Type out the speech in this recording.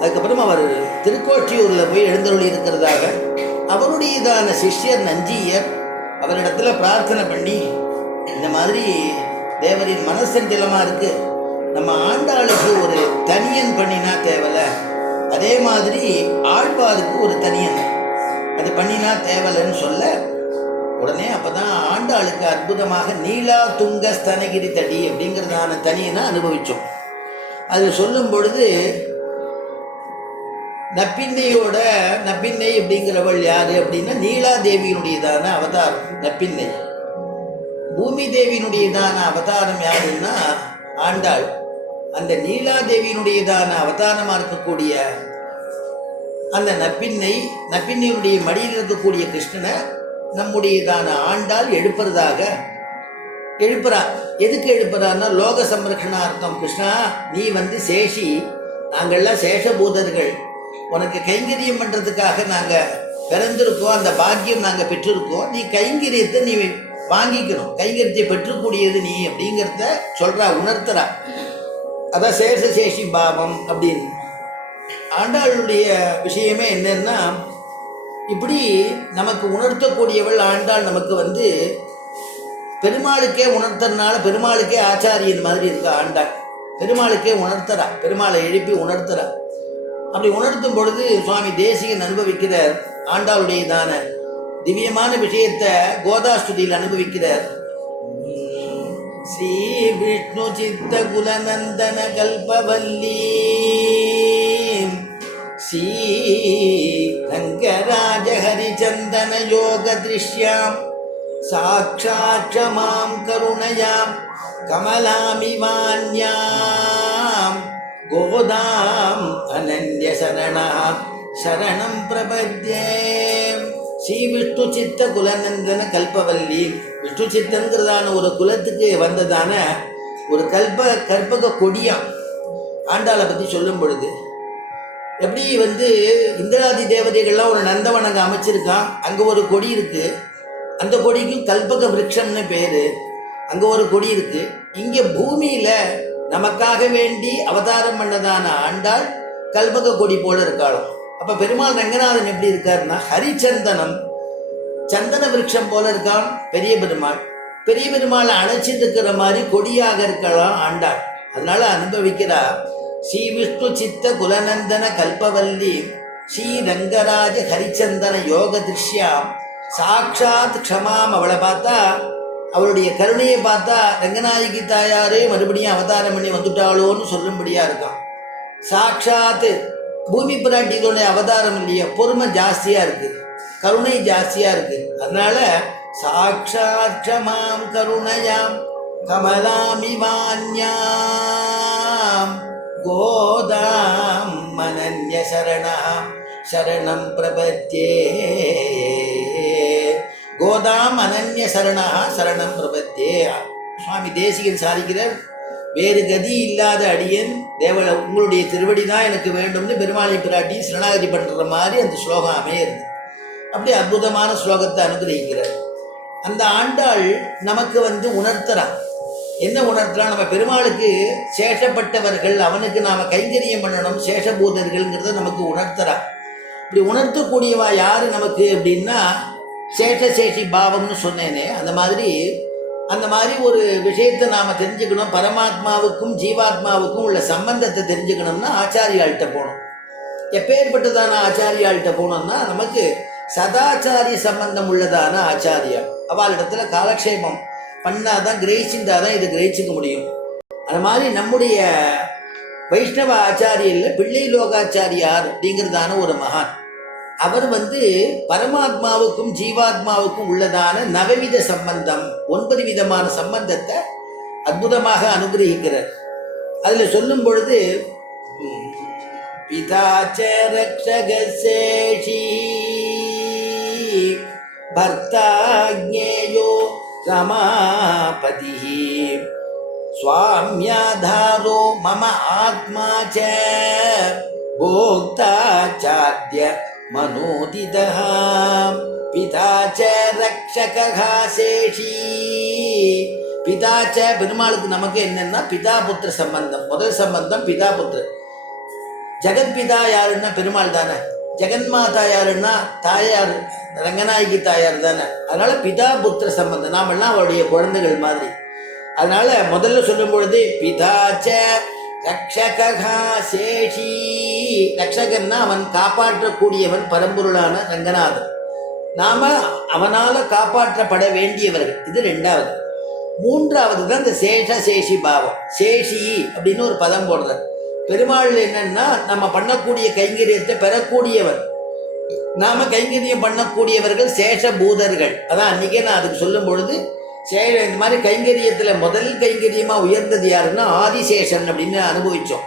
அதுக்கப்புறம் அவர் திருக்கோட்டியூரில் போய் எழுந்தருளி இருக்கிறதாக அவருடையதான சிஷ்யர் நஞ்சியர் அவரிடத்துல பிரார்த்தனை பண்ணி, இந்த மாதிரி தேவரின் மனசஞ்சலமாக இருக்கு, நம்ம ஆண்டாளுக்கு ஒரு தனியன் பண்ணினா தேவலை, அதே மாதிரி ஆழ்வாருக்கு ஒரு தனியன் அது பண்ணினா தேவலைன்னு சொல்ல, உடனே அப்போதான் ஆண்டாளுக்கு அற்புதமாக நீலா துங்க ஸ்தனகிரி தடி அப்படிங்கிறதான தனியனை அனுபவித்தோம். அதில் சொல்லும் பொழுது நப்பின்னை அப்படிங்கிறவள் யாரு அப்படின்னா நீலாதேவியினுடையதான அவதாரம் நப்பின்னை. பூமி தேவியினுடையதான அவதாரம் யாருன்னா ஆண்டாள். அந்த நீலாதேவியினுடையதான அவதாரமாக இருக்கக்கூடிய அந்த நப்பின்னையுடைய மடியில் இருக்கக்கூடிய கிருஷ்ணனை நம்முடையதான ஆண்டாள் எழுப்புறா. எதுக்கு எழுப்புறான்னா லோக சம்ரக்ஷணார்த்தம். கிருஷ்ணா, நீ சேஷி, நாங்கள்லாம் சேஷபூதர்கள், உனக்கு கைங்கரியம் பண்ணுறதுக்காக நாங்கள் பிறந்திருக்கோம், அந்த பாக்கியம் நாங்கள் பெற்றிருக்கோம், நீ கைங்கரியத்தை நீ வாங்கிக்கணும், கைங்கரியத்தை பெற்றுக்கூடியது நீ அப்படிங்கிறத சொல்கிறா, உணர்த்துறா. அதான் சேஷி பாவம் அப்படின்னு. ஆண்டாளுடைய விஷயமே என்னன்னா, இப்படி நமக்கு உணர்த்தக்கூடியவள் ஆண்டாள். நமக்கு பெருமாளுக்கே உணர்த்துறதுனால பெருமாளுக்கே ஆச்சாரியன் மாதிரி இருக்கா ஆண்டாள். பெருமாளுக்கே உணர்த்துறா, பெருமாளை எழுப்பி உணர்த்துறா. அப்படி உணர்த்தும் பொழுது சுவாமி தேசிகன் அனுபவிக்கிறார் ஆண்டாளுடையதான திவ்யமான விஷயத்தை கோதாஸ்துதியில் அனுபவிக்கிறார். ஸ்ரீ விஷ்ணு சித்த குலநந்தன கல்பவல்லி ஸ்ரீ ரங்கராஜ ஹரிச்சந்தன யோக திருஷ்யாம் சாட்சாட்சமாம் கருணயாம் கமலாமிவான்யாம் கோதாம் அனன்ய சரணம் பிரபத்யே. ஸ்ரீ விஷ்ணு சித்த குலநந்தன கல்பவல்லி. விஷ்ணு சித்தங்கிறதான ஒரு குலத்துக்கு வந்ததான ஒரு கற்பக கொடியாம். ஆண்டாளை பற்றி சொல்லும் பொழுது எப்படி இந்திராதி தேவதைகள்லாம் ஒரு நந்தவனங்க அமைச்சிருக்கான், அங்கே ஒரு கொடி இருக்கு, அந்த கொடிக்கும் கல்பக விருட்சம்னு பேர், அங்கே ஒரு கொடி இருக்கு. இங்கே பூமியில் நமக்காக வேண்டி அவதாரம் பண்ணதான ஆண்டாள் கல்பக கொடி போல இருக்காளாம். அப்போ பெருமாள் ரங்கநாதன் எப்படி இருக்காருன்னா ஹரிச்சந்தனம், சந்தன விருட்சம் போல இருக்கான் பெரிய பெருமாள். பெரிய பெருமாளை அணைச்சிட்டு இருக்கிற மாதிரி கொடியாக இருக்கலாம் ஆண்டாள். அதனால அனுபவிக்கிறா. ஸ்ரீ விஷ்ணு சித்த குலநந்தன கல்பவல்லி ஸ்ரீ ரங்கராஜ ஹரிச்சந்தன யோக திருஷ்யாம் சாட்சாத் க்ஷமாம். அவளை பார்த்தா, அவளுடைய கருணையை பார்த்தா ரங்கநாயகி தாயாரே மறுபடியும் அவதாரம் பண்ணி வந்துட்டாளோன்னு சொல்லும்படியா இருக்கான். சாட்சாத்து பூமி பிராட்டிகளுடைய அவதாரம் இல்லையா, பொறுமை ஜாஸ்தியா இருக்கு, கருணை ஜாஸ்தியா இருக்கு. அதனால சாட்சாத் க்ஷமாம் கருணையாம் கமலாமிவான்யாம் கோதாம் அனன்ய சரணம் பிரபத்யே. கோதாம் அனன்ய சரணம் பிரபத்யே. சுவாமி தேசிகன் சாதிக்கிறார், வேறு கதி இல்லாத அடியன் தேவல உங்களுடைய திருவடி தான் எனக்கு வேண்டும்னு பெருமாளை பிராட்டி சரணாகதி பண்ணுற மாதிரி அந்த ஸ்லோகம் அமையிறது. அப்படி அற்புதமான ஸ்லோகத்தை அனுகிரகிக்கிறார். அந்த ஆண்டாள் நமக்கு உணர்த்துறான். என்ன உணர்த்துறான்? நம்ம பெருமாளுக்கு சேஷப்பட்டவர்கள், அவனுக்கு நாம் கைங்கரியம் பண்ணணும், சேஷபூதர்கள்ங்கிறத நமக்கு உணர்த்துறான். இப்படி உணர்த்தக்கூடியவா யார் நமக்கு அப்படின்னா சேஷி பாவம்னு சொன்னேனே, அந்த மாதிரி ஒரு விஷயத்தை நாம் தெரிஞ்சுக்கணும். பரமாத்மாவுக்கும் ஜீவாத்மாவுக்கும் உள்ள சம்பந்தத்தை தெரிஞ்சுக்கணும்னா ஆச்சாரியாள்கிட்ட போகணும். எப்பேற்பட்டதான ஆச்சாரியாள்கிட்ட போனோம்னா நமக்கு சதாச்சாரிய சம்பந்தம் உள்ளதான ஆச்சாரியா. அவளிடத்துல காலக்ஷேபம் பண்ணாதான் கிரகிச்சுட்டாதான் இது கிரகிச்சுக்க முடியும். அந்த மாதிரி நம்முடைய வைஷ்ணவ ஆச்சாரியல்ல பிள்ளை லோகாச்சாரியார் அப்படிங்கிறதான ஒரு மகான். அவர் பரமாத்மாவுக்கும் ஜீவாத்மாவுக்கும் உள்ளதான நவவித சம்பந்தம், 9 விதமான சம்பந்தத்தை அற்புதமாக அனுகிரகிக்கிறார். அதில் சொல்லும் பொழுது பிதாச்ச ரக்ஷகசேஷி பர்த்தாக்ஞேயோ ரமாபதி ஸ்வாம்யாதாரோ மம ஆத்மா ச போக்தா சாத்ய மனோதிதஹ பிதா ச ரக்ஷகஹ சேஷி. பிதா ச பெருமாளுக்கு நமக்கு என்னன்னா பிதா புத்திர சம்பந்தம். முதல் சம்பந்தம் பிதா புத்திர. ஜெகத்பிதா யாருன்னா பெருமாள் தானே, ஜெகன்மாதா யாருன்னா தாயார் ரங்கநாயகி தாயார் தானே. அதனால பிதா புத்திர சம்பந்தம், நாமெல்லாம் அவருடைய குழந்தைகள் மாதிரி. அதனால முதல்ல சொல்லும் பொழுது பிதாச்ச ரக்ஷகா சேஷி, ரக்ஷகன்னா அவன் காப்பாற்றக்கூடியவன், பரம்பொருளான ரங்கநாதன். நாம அவனால காப்பாற்றப்பட வேண்டியவர்கள். இது ரெண்டாவது. மூன்றாவது தான் இந்த சேஷி பாவம். சேஷி அப்படின்னு ஒரு பதம் போடுறார். பெருமாள் என்னன்னா நம்ம பண்ணக்கூடிய கைங்கரியத்தை பெறக்கூடியவர், நாம கைங்கரியம் பண்ணக்கூடியவர்கள் சேஷபூதர்கள். அதான் அன்னைக்கே நான் அதுக்கு சொல்லும் பொழுது இந்த மாதிரி கைங்கரியத்துல முதல் கைங்கரியமா உயர்ந்தது யாருன்னா ஆதிசேஷன் அப்படின்னு அனுபவிச்சோம்.